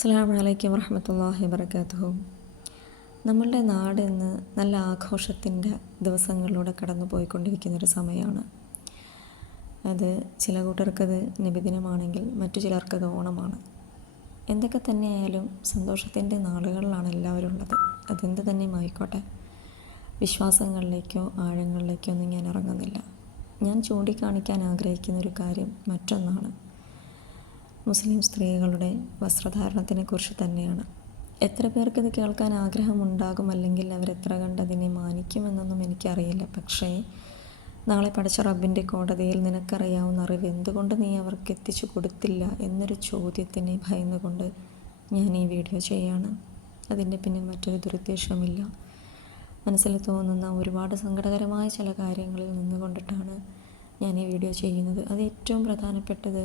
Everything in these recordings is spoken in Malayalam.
അസ്സാം വലൈക്കും വർഹമത്തല്ലാഹി വർക്കാത്തു നമ്മളുടെ നാട് ഇന്ന് നല്ല ആഘോഷത്തിന്റെ ദിവസങ്ങളിലൂടെ കടന്നു പോയിക്കൊണ്ടിരിക്കുന്നൊരു സമയമാണ്. അത് ചില കൂട്ടർക്കത് നബിദിനമാണെങ്കിൽ മറ്റു ചിലർക്കത് ഓണമാണ്. എന്തൊക്കെ തന്നെയായാലും സന്തോഷത്തിന്റെ നാളുകളിലാണ് എല്ലാവരും ഉള്ളത്. അതെന്ത് തന്നെയും ആയിക്കോട്ടെ. വിശ്വാസങ്ങളിലേക്കോ ആഴങ്ങളിലേക്കോ ഒന്നും ഞാൻ ഇറങ്ങുന്നില്ല. ഞാൻ ചൂണ്ടിക്കാണിക്കാൻ ആഗ്രഹിക്കുന്ന ഒരു കാര്യം മറ്റൊന്നാണ്. മുസ്ലിം സ്ത്രീകളുടെ വസ്ത്രധാരണത്തിനെ കുറിച്ച് തന്നെയാണ്. എത്ര പേർക്ക് ഇത് കേൾക്കാൻ ആഗ്രഹമുണ്ടാകും അല്ലെങ്കിൽ അവരെത്ര കണ്ടതിനെ മാനിക്കുമെന്നൊന്നും എനിക്കറിയില്ല. പക്ഷേ നാളെ പഠിച്ച റബ്ബിന്റെ കോടതിയിൽ നിനക്കറിയാവുന്ന അറിവ് എന്തുകൊണ്ട് നീ അവർക്ക് എത്തിച്ചു കൊടുത്തില്ല എന്നൊരു ചോദ്യത്തിനെ ഭയന്നുകൊണ്ട് ഞാൻ ഈ വീഡിയോ ചെയ്യാണ്. അതിന്റെ പിന്നിൽ മറ്റൊരു ദുരുദ്ദേശമില്ല മനസ്സിൽ തോന്നുന്ന ഒരുപാട് സങ്കടകരമായ ചില കാര്യങ്ങളിൽ നിന്നുകൊണ്ടിട്ടാണ് ഞാൻ ഈ വീഡിയോ ചെയ്യുന്നത്. അത് ഏറ്റവും പ്രധാനപ്പെട്ടത്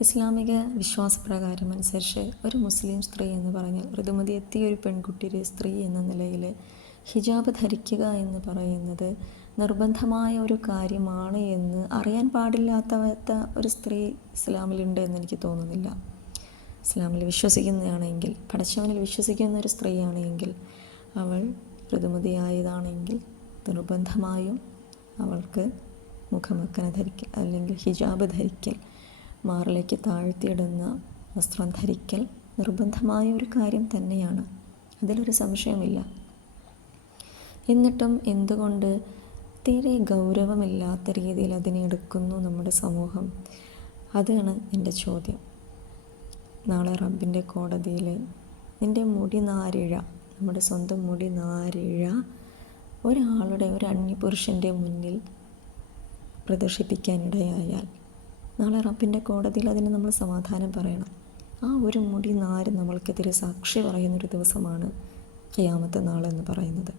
ഇസ്ലാമിക വിശ്വാസപ്രകാരം അനുസരിച്ച് ഒരു മുസ്ലിം സ്ത്രീ എന്ന് പറഞ്ഞാൽ ഋതുമതി എത്തിയ ഒരു പെൺകുട്ടിയുടെ സ്ത്രീ എന്ന നിലയിൽ ഹിജാബ് ധരിക്കുക എന്ന് പറയുന്നത് നിർബന്ധമായ ഒരു കാര്യമാണ് എന്ന് അറിയാൻ പാടില്ലാത്ത ഒരു സ്ത്രീ ഇസ്ലാമിലുണ്ട് എന്ന് എനിക്ക് തോന്നുന്നില്ല. ഇസ്ലാമിൽ വിശ്വസിക്കുന്നതാണെങ്കിൽ പടച്ചവനിൽ വിശ്വസിക്കുന്ന ഒരു സ്ത്രീയാണെങ്കിൽ അവൾ ഋതുമതിയായതാണെങ്കിൽ നിർബന്ധമായും അവൾക്ക് മുഖമക്കന ധരിക്കൽ അല്ലെങ്കിൽ ഹിജാബ് ധരിക്കൽ മാറിലേക്ക് താഴ്ത്തിയിടുന്ന വസ്ത്രം ധരിക്കൽ നിർബന്ധമായ ഒരു കാര്യം തന്നെയാണ്. അതിലൊരു സംശയമില്ല. എന്നിട്ടും എന്തുകൊണ്ട് തീരെ ഗൗരവമില്ലാത്ത രീതിയിൽ അതിനെ എടുക്കുന്നു നമ്മുടെ സമൂഹം? അതാണ് എന്റെ ചോദ്യം. നാളെ റബ്ബിന്റെ കോടതിയിൽ നിന്റെ മുടി നാരിഴ നമ്മുടെ സ്വന്തം മുടി നാരിഴ ഒരാളുടെ ഒരു അന്യപുരുഷന്റെ മുന്നിൽ പ്രദർശിപ്പിക്കാനിടയായാൽ നാളെ റബ്ബിന്റെ കോടതിയിൽ അതിന് നമ്മൾ സമാധാനം പറയണം. ആ ഒരു മുടി നാര് നമ്മൾക്കെതിരെ സാക്ഷി പറയുന്നൊരു ദിവസമാണ് ഖിയാമത്തെ നാളെന്ന് പറയുന്നത്.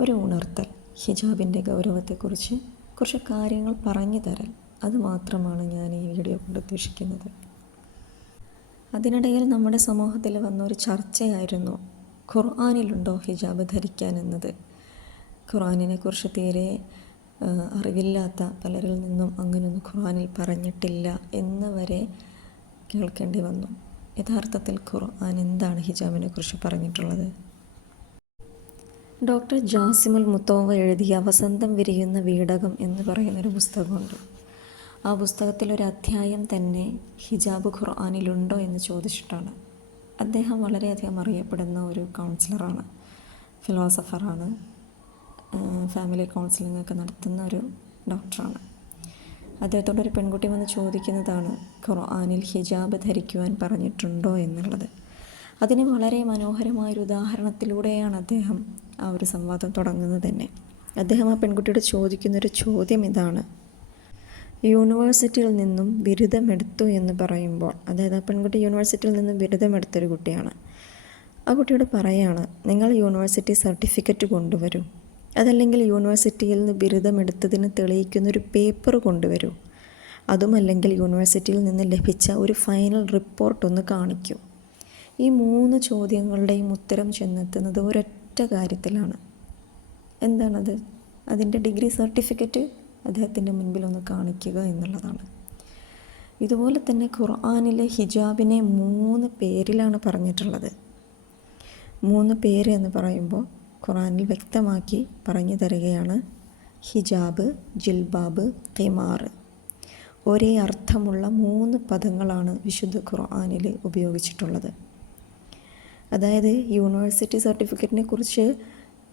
ഒരു ഉണർത്തൽ ഹിജാബിന്റെ ഗൗരവത്തെക്കുറിച്ച് കുറച്ച് കാര്യങ്ങൾ പറഞ്ഞു തരൽ അത് മാത്രമാണ് ഞാൻ ഈ വീഡിയോ കൊണ്ട് ഉദ്ദേശിക്കുന്നത്. അതിനിടയിൽ നമ്മുടെ സമൂഹത്തിൽ വന്ന ഒരു ചർച്ചയായിരുന്നു ഖുർആാനിലുണ്ടോ ഹിജാബ് ധരിക്കാൻ എന്നത്? ഖുർആാനിനെ കുറിച്ച് തീരെ അറിവില്ലാത്ത പലരിൽ നിന്നും അങ്ങനെയൊന്നും ഖുർആാനിൽ പറഞ്ഞിട്ടില്ല എന്ന് വരെ കേൾക്കേണ്ടി വന്നു. യഥാർത്ഥത്തിൽ ഖുർആൻ എന്താണ് ഹിജാബിനെ കുറിച്ച് പറഞ്ഞിട്ടുള്ളത്? ഡോക്ടർ ജാസിമുൽ മുത്തോവ എഴുതിയ വസന്തം വിരിയുന്ന വീടകം എന്ന് പറയുന്നൊരു പുസ്തകമുണ്ട്. ആ പുസ്തകത്തിൽ ഒരു അധ്യായം തന്നെ ഹിജാബ് ഖുർആാനിലുണ്ടോ എന്ന് ചോദിച്ചിട്ടാണ്. അദ്ദേഹം വളരെയധികം അറിയപ്പെടുന്ന ഒരു കൗൺസിലറാണ് ഫിലോസഫറാണ് ഫാമിലി കൗൺസിലിംഗ് ഒക്കെ നടത്തുന്ന ഒരു ഡോക്ടറാണ് അദ്ദേഹത്തോട് ഒരു പെൺകുട്ടി വന്ന് ചോദിക്കുന്നതാണ് ഖുർആാനിൽ ഹിജാബ് ധരിക്കുവാൻ പറഞ്ഞിട്ടുണ്ടോ? എന്നുള്ളത്. അതിന് വളരെ മനോഹരമായൊരു ഉദാഹരണത്തിലൂടെയാണ് അദ്ദേഹം ആ ഒരു സംവാദം തുടങ്ങുന്നത് തന്നെ. അദ്ദേഹം ആ പെൺകുട്ടിയോട് ചോദിക്കുന്നൊരു ചോദ്യം ഇതാണ്. യൂണിവേഴ്സിറ്റിയിൽ നിന്നും ബിരുദമെടുത്തു എന്ന് പറയുമ്പോൾ അതായത് ആ പെൺകുട്ടി യൂണിവേഴ്സിറ്റിയിൽ നിന്നും ബിരുദമെടുത്തൊരു കുട്ടിയാണ്. ആ കുട്ടിയോട് പറയാണ് നിങ്ങൾ യൂണിവേഴ്സിറ്റി സർട്ടിഫിക്കറ്റ് കൊണ്ടുവരൂ. അതല്ലെങ്കിൽ യൂണിവേഴ്സിറ്റിയിൽ നിന്ന് ബിരുദമെടുത്തതിന് തെളിയിക്കുന്ന ഒരു പേപ്പർ കൊണ്ടുവരൂ. അതുമല്ലെങ്കിൽ യൂണിവേഴ്സിറ്റിയിൽ നിന്ന് ലഭിച്ച ഒരു ഫൈനൽ റിപ്പോർട്ട് ഒന്ന് കാണിക്കൂ. ഈ മൂന്ന് ചോദ്യങ്ങളുടെയും ഉത്തരം ചെന്നെത്തുന്നത് ഒരൊറ്റ കാര്യത്തിലാണ്. എന്താണത്? അതിന്റെ ഡിഗ്രി സർട്ടിഫിക്കറ്റ് അദ്ദേഹത്തിന്റെ മുൻപിൽ ഒന്ന് കാണിക്കുക എന്നുള്ളതാണ്. ഇതുപോലെ തന്നെ ഖുർആാനിലെ ഹിജാബിനെ മൂന്ന് പേരിലാണ് പറഞ്ഞിട്ടുള്ളത്. മൂന്ന് പേര് എന്ന് പറയുമ്പോൾ ഖുറാനിൽ വ്യക്തമാക്കി പറഞ്ഞു തരികയാണ്. ഹിജാബ് ജിൽബാബ് ഖിമാർ. ഒരേ അർത്ഥമുള്ള മൂന്ന് പദങ്ങളാണ് വിശുദ്ധ ഖുർആാനിൽ ഉപയോഗിച്ചിട്ടുള്ളത്. അതായത് യൂണിവേഴ്സിറ്റി സർട്ടിഫിക്കറ്റിനെ കുറിച്ച്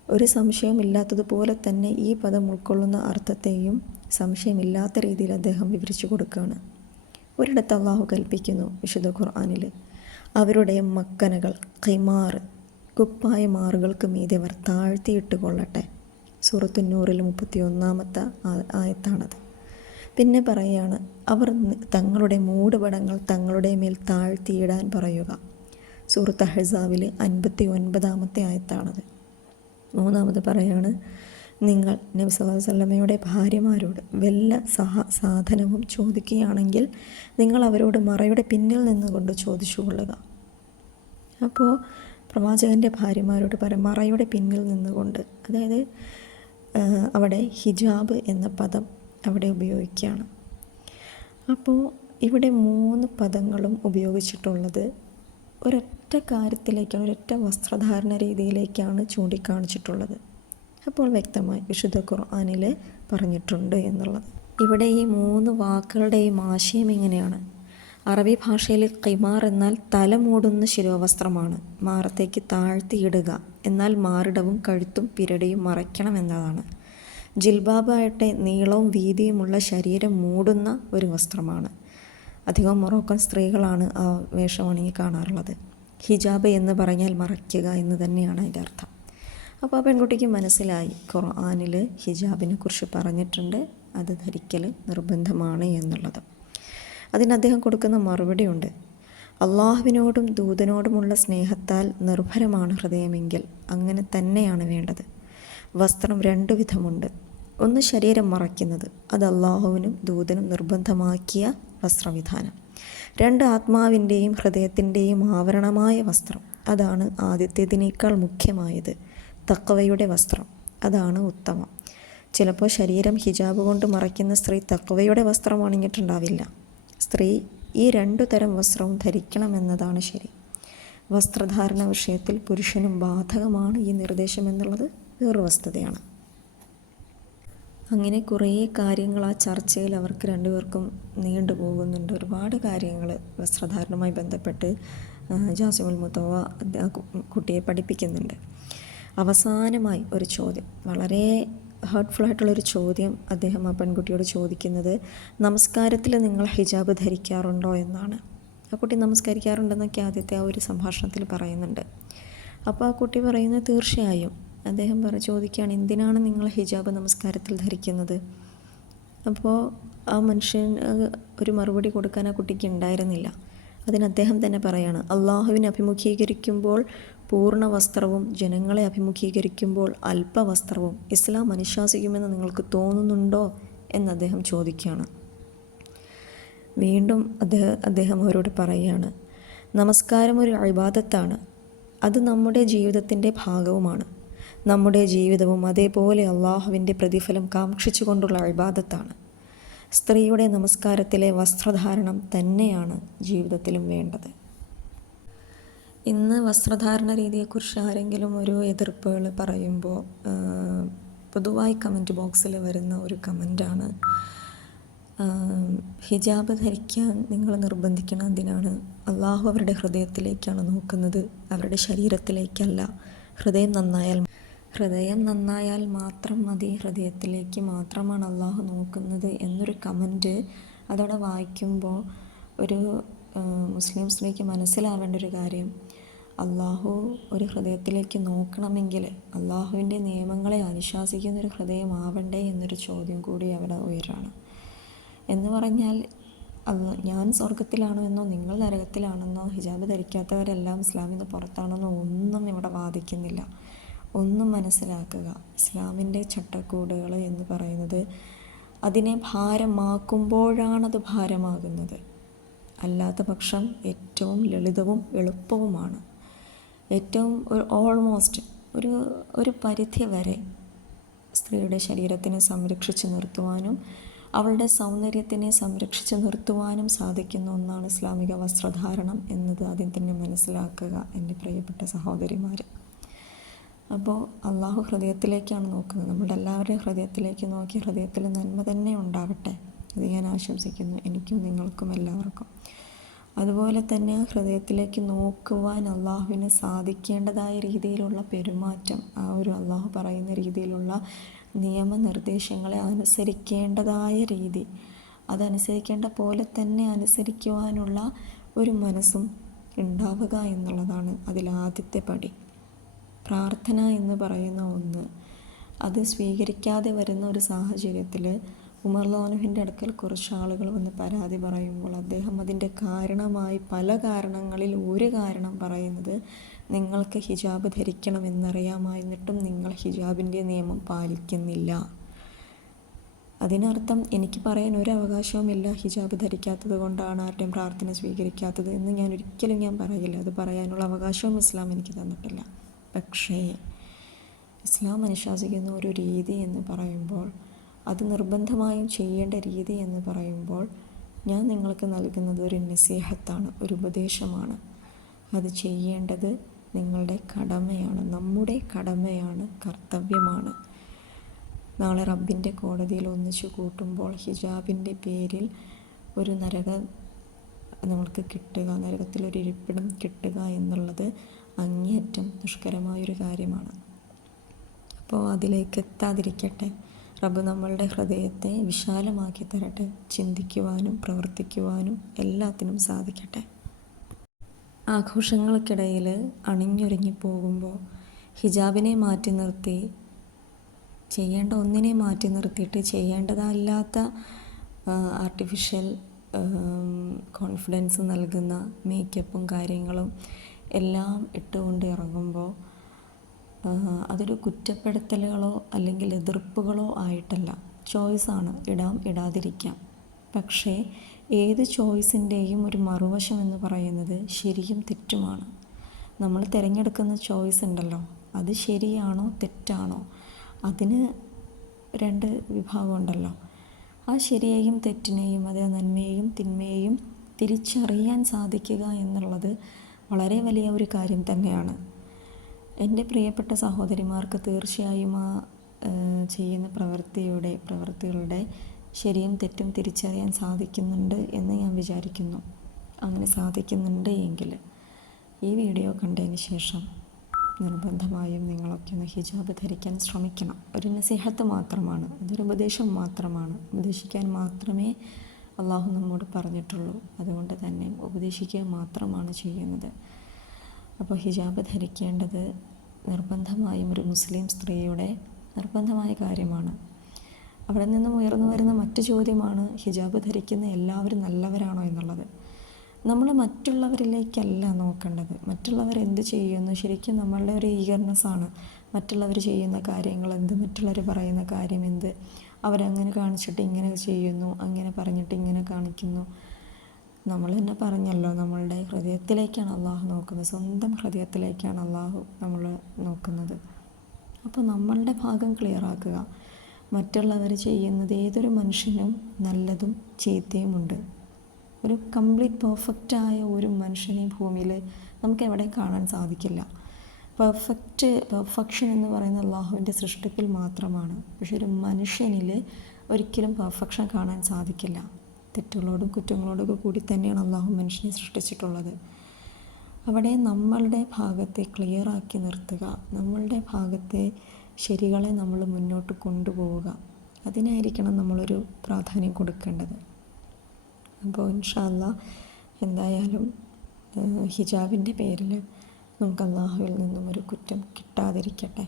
ഒരു സംശയമില്ലാത്തതുപോലെ തന്നെ ഈ പദം ഉൾക്കൊള്ളുന്ന അർത്ഥത്തെയും സംശയമില്ലാത്ത രീതിയിൽ അദ്ദേഹം വിവരിച്ചു കൊടുക്കുകയാണ്. ഒരിടത്ത് അള്ളാഹു കൽപ്പിക്കുന്നു വിശുദ്ധ ഖുർആാനിൽ അവരുടെ മക്കനകൾ ഖിമാർ കുപ്പായ മാറുകൾക്ക് മീതെ അവർ താഴ്ത്തിയിട്ട് കൊള്ളട്ടെ സുറത്തുന്നൂറിൽ മുപ്പത്തി ഒന്നാമത്തെ ആയത്താണത്. പിന്നെ പറയുകയാണ് അവർ തങ്ങളുടെ മൂടുപടങ്ങൾ തങ്ങളുടെ മേൽ താഴ്ത്തിയിടാൻ പറയുക. സുഹൃത്ത് ഹസാവിൽ അൻപത്തി ഒൻപതാമത്തെ ആയത്താണത്. മൂന്നാമത് പറയാണ് നിങ്ങൾ നബി വസല്ലമയുടെ ഭാര്യമാരോട് വല്ല സഹ സാധനവും ചോദിക്കുകയാണെങ്കിൽ നിങ്ങൾ അവരോട് മറയുടെ പിന്നിൽ നിന്നുകൊണ്ട് ചോദിച്ചു അപ്പോൾ പ്രവാചകന്റെ ഭാര്യമാരോട് പരമറയുടെ പിന്നിൽ നിന്നുകൊണ്ട് അതായത് അവിടെ ഹിജാബ് എന്ന പദം അവിടെ ഉപയോഗിക്കുകയാണ്. അപ്പോൾ ഇവിടെ മൂന്ന് പദങ്ങളും ഉപയോഗിച്ചിട്ടുള്ളത് ഒരൊറ്റ കാര്യത്തിലേക്കാണ് ഒരൊറ്റ വസ്ത്രധാരണ രീതിയിലേക്കാണ് ചൂണ്ടിക്കാണിച്ചിട്ടുള്ളത്. അപ്പോൾ വ്യക്തമായി വിശുദ്ധ ഖുർആാനിൽ പറഞ്ഞിട്ടുണ്ട് എന്നുള്ളത്. ഇവിടെ ഈ മൂന്ന് വാക്കുകളുടെയും ആശയം എങ്ങനെയാണ്? അറബി ഭാഷയിൽ ഖിമാർ എന്നാൽ തല മൂടുന്ന ശിരോവസ്ത്രമാണ്. മാറത്തേക്ക് താഴ്ത്തിയിടുക. എന്നാൽ മാറിടവും കഴുത്തും പിരടിയും മറയ്ക്കണം എന്നതാണ്. ജിൽബാബായിട്ടെ നീളവും വീതിയുമുള്ള ശരീരം മൂടുന്ന ഒരു വസ്ത്രമാണ്. അധികം മൊറോക്കൻ സ്ത്രീകളാണ് ആ വേഷമണിങ്ങി കാണാറുള്ളത്. ഹിജാബ് എന്ന് പറഞ്ഞാൽ മറയ്ക്കുക എന്ന് തന്നെയാണ് അതിന്റെ അർത്ഥം. അപ്പോൾ ആ പെൺകുട്ടിക്ക് മനസ്സിലായി. ഖുർആാനിൽ ഹിജാബിനെ കുറിച്ച് പറഞ്ഞിട്ടുണ്ട്. അത് ധരിക്കൽ നിർബന്ധമാണ് എന്നുള്ളത്. അതിന് അദ്ദേഹം കൊടുക്കുന്ന മറുപടിയുണ്ട്. അള്ളാഹുവിനോടും ദൂതനോടുമുള്ള സ്നേഹത്താൽ നിർഭരമാണ് ഹൃദയമെങ്കിൽ അങ്ങനെ തന്നെയാണ് വേണ്ടത്. വസ്ത്രം രണ്ടു വിധമുണ്ട്. ഒന്ന് ശരീരം മറയ്ക്കുന്നത്. അത് അള്ളാഹുവിനും ദൂതനും നിർബന്ധമാക്കിയ വസ്ത്രവിധാനം. രണ്ട് ആത്മാവിന്റെയും ഹൃദയത്തിന്റെയും ആവരണമായ വസ്ത്രം. അതാണ് ആദ്യത്തേതിനേക്കാൾ മുഖ്യമായത്. തക്കവയുടെ വസ്ത്രം. അതാണ് ഉത്തമം. ചിലപ്പോൾ ശരീരം ഹിജാബ് കൊണ്ട് മറയ്ക്കുന്ന സ്ത്രീ തക്കവയുടെ വസ്ത്രം അണിഞ്ഞിട്ടുണ്ടാവില്ല. സ്ത്രീ ഈ രണ്ടു തരം വസ്ത്രവും ധരിക്കണമെന്നതാണ് ശരി. വസ്ത്രധാരണ വിഷയത്തിൽ പുരുഷനും ബാധകമാണ് ഈ നിർദ്ദേശം എന്നുള്ളത് വേറൊരു വസ്തുതയാണ്. അങ്ങനെ കുറേ കാര്യങ്ങൾ ആ ചർച്ചയിൽ അവർക്ക് രണ്ടുപേർക്കും നീണ്ടു പോകുന്നുണ്ട്. ഒരുപാട് കാര്യങ്ങൾ വസ്ത്രധാരണവുമായി ബന്ധപ്പെട്ട് ജാസിമുൽ മുത്തവ കുട്ടിയെ പഠിപ്പിക്കുന്നുണ്ട്. അവസാനമായി ഒരു ചോദ്യം. വളരെ ഹേർട്ട്ഫുൾ ആയിട്ടുള്ളൊരു ചോദ്യം അദ്ദേഹം ആ പെൺകുട്ടിയോട് ചോദിക്കുന്നത് നമസ്കാരത്തിൽ നിങ്ങൾ ഹിജാബ് ധരിക്കാറുണ്ടോ? എന്നാണ്. ആ കുട്ടി നമസ്കരിക്കാറുണ്ടെന്നൊക്കെ ആദ്യത്തെ ആ ഒരു സംഭാഷണത്തിൽ പറയുന്നുണ്ട്. അപ്പോൾ ആ കുട്ടി പറയുന്നത് തീർച്ചയായും. അദ്ദേഹം പറ ചോദിക്കുകയാണ് എന്തിനാണ് നിങ്ങൾ ഹിജാബ് നമസ്കാരത്തിൽ ധരിക്കുന്നത്? അപ്പോൾ ആ മനുഷ്യൻ ഒരു മറുപടി കൊടുക്കാൻ ആ കുട്ടിക്ക് ഉണ്ടായിരുന്നില്ല. അതിന് അദ്ദേഹം തന്നെ പറയാണ് അള്ളാഹുവിനെ അഭിമുഖീകരിക്കുമ്പോൾ പൂർണ വസ്ത്രവും ജനങ്ങളെ അഭിമുഖീകരിക്കുമ്പോൾ അല്പവസ്ത്രവും ഇസ്ലാം അനുശാസിക്കുമെന്ന് നിങ്ങൾക്ക് തോന്നുന്നുണ്ടോ എന്ന് അദ്ദേഹം ചോദിക്കുകയാണ്. വീണ്ടും അദ്ദേഹം അദ്ദേഹം അവരോട് പറയുകയാണ് നമസ്കാരം ഒരു അഴിബാദത്താണ് അത് നമ്മുടെ ജീവിതത്തിന്റെ ഭാഗവുമാണ്. നമ്മുടെ ജീവിതവും അതേപോലെ അള്ളാഹുവിന്റെ പ്രതിഫലം കാക്ഷിച്ചുകൊണ്ടുള്ള അഴിബാദത്താണ് സ്ത്രീയുടെ നമസ്കാരത്തിലെ വസ്ത്രധാരണം തന്നെയാണ് ജീവിതത്തിലും വേണ്ടത്. ഇന്ന് വസ്ത്രധാരണ രീതിയെക്കുറിച്ച് ആരെങ്കിലും ഒരു എതിർപ്പുകൾ പറയുമ്പോൾ പൊതുവായി കമന്റ് ബോക്സിൽ വരുന്ന ഒരു കമന്റാണ് ഹിജാബ് ധരിക്കാൻ നിങ്ങൾ നിർബന്ധിക്കണം എന്തിനാണ്? അള്ളാഹു അവരുടെ ഹൃദയത്തിലേക്കാണ് നോക്കുന്നത്. അവരുടെ ശരീരത്തിലേക്കല്ല. ഹൃദയം നന്നായാൽ ഹൃദയം നന്നായാൽ മാത്രം മതി. ഹൃദയത്തിലേക്ക് മാത്രമാണ് അള്ളാഹു നോക്കുന്നത് എന്നൊരു കമന്റ് അതോടെ വായിക്കുമ്പോൾ ഒരു മുസ്ലിം സ്ത്രീക്ക് മനസ്സിലാവേണ്ട ഒരു കാര്യം അള്ളാഹു ഒരു ഹൃദയത്തിലേക്ക് നോക്കണമെങ്കിൽ അള്ളാഹുവിന്റെ നിയമങ്ങളെ അനുശാസിക്കുന്ന ഒരു ഹൃദയമാവണ്ടേ എന്നൊരു ചോദ്യം കൂടി അവിടെ ഉയരാണ്. എന്ന് പറഞ്ഞാൽ ഞാൻ സ്വർഗത്തിലാണോ എന്നോ നിങ്ങൾ നരകത്തിലാണെന്നോ ഹിജാബ് ധരിക്കാത്തവരെല്ലാം ഇസ്ലാമിൽ നിന്ന് പുറത്താണെന്നോ ഒന്നും ഇവിടെ വാദിക്കുന്നില്ല. ഒന്നും മനസ്സിലാക്കുക. ഇസ്ലാമിന്റെ ചട്ടക്കൂടുകൾ എന്ന് പറയുന്നത് അതിനെ ഭാരമാക്കുമ്പോഴാണത് ഭാരമാകുന്നത്. അല്ലാത്ത പക്ഷം ഏറ്റവും ലളിതവും എളുപ്പവുമാണ്. ഏറ്റവും ഓൾമോസ്റ്റ് ഒരു ഒരു പരിധി വരെ സ്ത്രീയുടെ ശരീരത്തിനെ സംരക്ഷിച്ച് നിർത്തുവാനും അവളുടെ സൗന്ദര്യത്തിനെ സംരക്ഷിച്ച് നിർത്തുവാനും സാധിക്കുന്ന ഒന്നാണ് ഇസ്ലാമിക വസ്ത്രധാരണം എന്നത് ആദ്യം തന്നെ മനസ്സിലാക്കുക എന്റെ പ്രിയപ്പെട്ട സഹോദരിമാർ അപ്പോൾ അള്ളാഹു ഹൃദയത്തിലേക്കാണ് നോക്കുന്നത്. നമ്മുടെ എല്ലാവരുടെയും ഹൃദയത്തിലേക്ക് നോക്കി ഹൃദയത്തിൽ നന്മ തന്നെ ഉണ്ടാവട്ടെ അത് ഞാൻ ആശംസിക്കുന്നു. എനിക്കും നിങ്ങൾക്കും എല്ലാവർക്കും. അതുപോലെ തന്നെ ഹൃദയത്തിലേക്ക് നോക്കുവാൻ അള്ളാഹുവിന് സാധിക്കേണ്ടതായ രീതിയിലുള്ള പെരുമാറ്റം ആ ഒരു അള്ളാഹു പറയുന്ന രീതിയിലുള്ള നിയമനിർദ്ദേശങ്ങളെ അനുസരിക്കേണ്ടതായ രീതി അതനുസരിക്കേണ്ട പോലെ തന്നെ അനുസരിക്കുവാനുള്ള ഒരു മനസ്സും ഉണ്ടാവുക എന്നുള്ളതാണ് അതിലാദ്യത്തെ പടി. പ്രാർത്ഥന എന്ന് പറയുന്ന ഒന്ന് അത് സ്വീകരിക്കാതെ വരുന്ന ഒരു സാഹചര്യത്തിൽ ഉമർ ലോനുവിന്റെ അടുക്കൽ കുറച്ച് ആളുകൾ വന്ന് പരാതി പറയുമ്പോൾ അദ്ദേഹം അതിന്റെ കാരണമായി പല കാരണങ്ങളിൽ ഒരു കാരണം പറയുന്നത് നിങ്ങൾക്ക് ഹിജാബ് ധരിക്കണമെന്നറിയാമായിരുന്നിട്ടും നിങ്ങൾ ഹിജാബിന്റെ നിയമം പാലിക്കുന്നില്ല. അതിനർത്ഥം എനിക്ക് പറയാൻ ഒരു അവകാശവുമില്ല ഹിജാബ് ധരിക്കാത്തത് കൊണ്ടാണ് ആരുടെയും പ്രാർത്ഥന സ്വീകരിക്കാത്തത് എന്ന് ഞാൻ ഒരിക്കലും ഞാൻ പറയില്ല. അത് പറയാനുള്ള അവകാശവും ഇസ്ലാം എനിക്ക് തന്നിട്ടില്ല. പക്ഷേ ഇസ്ലാം അനുശാസിക്കുന്ന ഒരു രീതി എന്ന് പറയുമ്പോൾ അത് നിർബന്ധമായും ചെയ്യേണ്ട രീതി എന്ന് പറയുമ്പോൾ ഞാൻ നിങ്ങൾക്ക് നൽകുന്നത് ഒരു നസീഹത്താണ് ഒരു ഉപദേശമാണ്. അത് ചെയ്യേണ്ടത് നിങ്ങളുടെ കടമയാണ് നമ്മുടെ കടമയാണ് കർത്തവ്യമാണ്. നാളെ റബ്ബിന്റെ കോടതിയിൽ ഒന്നിച്ചു കൂട്ടുമ്പോൾ ഹിജാബിന്റെ പേരിൽ ഒരു നരക നമ്മൾക്ക് കിട്ടുക നരകത്തിലൊരു ഇരിപ്പിടം കിട്ടുക എന്നുള്ളത് അങ്ങേയറ്റം ദുഷ്കരമായൊരു കാര്യമാണ്. അപ്പോൾ അതിലേക്ക് എത്താതിരിക്കട്ടെ. റബ്ബ് നമ്മളുടെ ഹൃദയത്തെ വിശാലമാക്കി തരട്ടെ. ചിന്തിക്കുവാനും പ്രവർത്തിക്കുവാനും എല്ലാത്തിനും സാധിക്കട്ടെ. ആഘോഷങ്ങൾക്കിടയിൽ അണിഞ്ഞൊരുങ്ങി പോകുമ്പോൾ ഹിജാബിനെ മാറ്റി നിർത്തി ചെയ്യേണ്ട ഒന്നിനെ മാറ്റി നിർത്തിയിട്ട് ചെയ്യേണ്ടതല്ലാത്ത ആർട്ടിഫിഷ്യൽ കോൺഫിഡൻസ് നൽകുന്ന മേക്കപ്പും കാര്യങ്ങളും എല്ലാം ഇട്ടുകൊണ്ട് ഇറങ്ങുമ്പോൾ അതൊരു കുറ്റപ്പെടുത്തലുകളോ അല്ലെങ്കിൽ എതിർപ്പുകളോ ആയിട്ടല്ല. ചോയ്സാണ് ഇടാം ഇടാതിരിക്കാം. പക്ഷേ ഏത് ചോയ്സിന്റെയും ഒരു മറുവശം എന്ന് പറയുന്നത് ശരിയും തെറ്റുമാണ്. നമ്മൾ തിരഞ്ഞെടുക്കുന്ന ചോയ്സ് ഉണ്ടല്ലോ. അത് ശരിയാണോ തെറ്റാണോ? അതിന് രണ്ട് വിഭാഗമുണ്ടല്ലോ ആ ശരിയെയും തെറ്റിനെയും അത് നന്മയെയും തിന്മയെയും തിരിച്ചറിയാൻ സാധിക്കുക എന്നുള്ളത് വളരെ വലിയ ഒരു കാര്യം തന്നെയാണ്. എന്റെ പ്രിയപ്പെട്ട സഹോദരിമാർക്ക് തീർച്ചയായും ആ ചെയ്യുന്ന പ്രവൃത്തിയുടെ പ്രവൃത്തികളുടെ ശരിയും തെറ്റും തിരിച്ചറിയാൻ സാധിക്കുന്നുണ്ട് എന്ന് ഞാൻ വിചാരിക്കുന്നു. അങ്ങനെ സാധിക്കുന്നുണ്ട് എങ്കിൽ ഈ വീഡിയോ കണ്ടതിന് ശേഷം നിർബന്ധമായും നിങ്ങളൊക്കെ ഒന്ന് ഹിജാബ് ധരിക്കാൻ ശ്രമിക്കണം. ഒരു നസിഹത്ത് മാത്രമാണ് അതൊരു ഉപദേശം മാത്രമാണ്. ഉപദേശിക്കാൻ മാത്രമേ അള്ളാഹു നമ്മോട് പറഞ്ഞിട്ടുള്ളൂ. അതുകൊണ്ട് തന്നെ ഉപദേശിക്കുക മാത്രമാണ് ചെയ്യുന്നത്. അപ്പോൾ ഹിജാബ് ധരിക്കേണ്ടത് നിർബന്ധമായും ഒരു മുസ്ലിം സ്ത്രീയുടെ നിർബന്ധമായ കാര്യമാണ്. അവിടെ നിന്നും ഉയർന്നു വരുന്ന മറ്റു ചോദ്യമാണ് ഹിജാബ് ധരിക്കുന്ന എല്ലാവരും നല്ലവരാണോ എന്നുള്ളത്. നമ്മൾ മറ്റുള്ളവരിലേക്കല്ല നോക്കേണ്ടത്. മറ്റുള്ളവർ എന്ത് ചെയ്യുന്നു? ശരിക്കും നമ്മളുടെ ഒരു ഈഗർനെസ് ആണ്. മറ്റുള്ളവർ ചെയ്യുന്ന കാര്യങ്ങൾ എന്ത്? മറ്റുള്ളവർ പറയുന്ന കാര്യം എന്ത്? അവരങ്ങനെ കാണിച്ചിട്ട് ഇങ്ങനെ ചെയ്യുന്നു അങ്ങനെ പറഞ്ഞിട്ട് ഇങ്ങനെ കാണിക്കുന്നു. നമ്മൾ തന്നെ പറഞ്ഞല്ലോ നമ്മളുടെ ഹൃദയത്തിലേക്കാണ് അള്ളാഹു നോക്കുന്നത്. സ്വന്തം ഹൃദയത്തിലേക്കാണ് അള്ളാഹു നമ്മൾ നോക്കുന്നത്. അപ്പോൾ നമ്മളുടെ ഭാഗം ക്ലിയറാക്കുക മറ്റുള്ളവർ ചെയ്യുന്നത് ഏതൊരു മനുഷ്യനും നല്ലതും ചീത്തയുമുണ്ട് ഒരു കംപ്ലീറ്റ് പെർഫെക്റ്റായ ഒരു മനുഷ്യനെ ഭൂമിയിൽ നമുക്ക് എവിടെ കാണാൻ സാധിക്കില്ല. പെർഫെക്റ്റ് പെർഫെക്ഷൻ എന്ന് പറയുന്ന അള്ളാഹുവിന്റെ സൃഷ്ടിപ്പിൽ മാത്രമാണ്. പക്ഷെ ഒരു മനുഷ്യനിൽ ഒരിക്കലും പെർഫെക്ഷൻ കാണാൻ സാധിക്കില്ല. തെറ്റുകളോടും കുറ്റങ്ങളോടൊക്കെ കൂടി തന്നെയാണ് അള്ളാഹു മനുഷ്യനെ സൃഷ്ടിച്ചിട്ടുള്ളത്. അവിടെ നമ്മളുടെ ഭാഗത്തെ ക്ലിയറാക്കി നിർത്തുക. നമ്മളുടെ ഭാഗത്തെ ശരികളെ നമ്മൾ മുന്നോട്ട് കൊണ്ടുപോവുക. അതിനായിരിക്കണം നമ്മളൊരു പ്രാധാന്യം കൊടുക്കേണ്ടത്. അപ്പോൾ ഇൻഷാല്ല എന്തായാലും ഹിജാബിന്റെ പേരിൽ നമുക്ക് അള്ളാഹുവിൽ നിന്നും ഒരു കുറ്റം കിട്ടാതിരിക്കട്ടെ.